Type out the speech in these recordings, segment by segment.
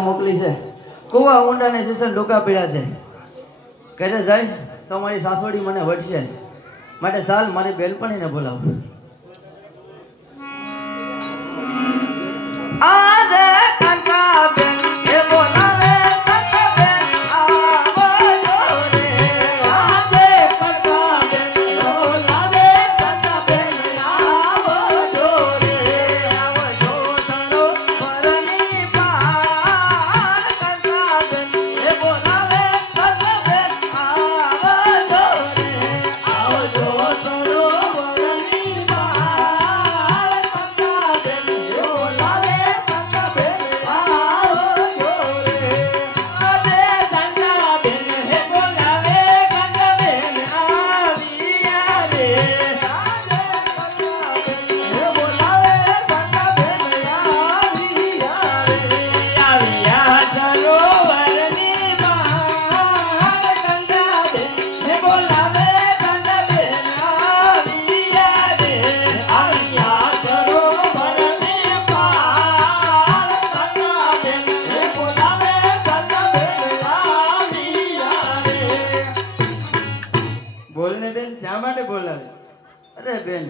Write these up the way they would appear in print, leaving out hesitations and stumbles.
મોકલી છે કુવા ઊંડાને સેશન ડોકા પીડા છે કહે સાહેબ તમારી સાસોડી મને વટશે માટે સાલ મારી બેલપણીને બોલાવો આજે કાકા બેન એ બોલાવે કાકા બેન આવો રે આજે કાકા બેન બોલાવે કાકા બેન આવો રે આવો સરો પરણી પાર કાકા બેન એ બોલાવે કાકા બેન આવો રે આવો સરો પરણી પાર કાકા બેન બોલાવે અરે બેન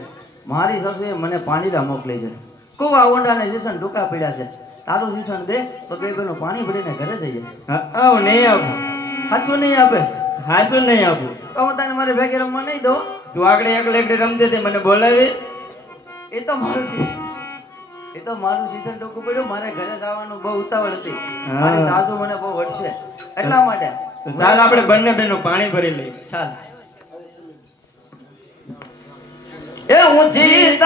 મારી સાસુએ મને પાણીલા મોકલી છે કુવા ઊંડાને સીસન ડૂકા પડ્યા છે તારું સીસન દે તો બે બેનું પાણી ભરીને ઘરે જઈએ આવ નહીં આપું હાચું નહીં આપે હાચું નહીં આપું તો હું તને મારે ભેગે રમવા નહીં દો તું આગળ એકલે રમતે તે મને બોલાવી એ તો મારું સીસન ડોકું પડ્યું મારે ઘરે જવાનું બહુ ઉતાવળ હતી મારી સાસુ મને બહુ વટશે એટલા માટે ચાલ આપણે બંને બેનો પાણી ભરી લઈએ ચાલ એ ઊંચી